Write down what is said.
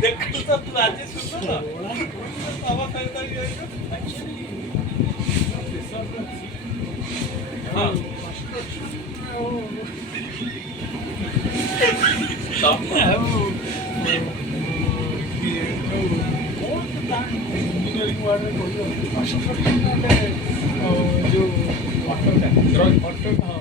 देखो तो तू आज सुन ना बाबा कहता है हाँ इंजीनियरिंग वाले जो ऑटो हाँ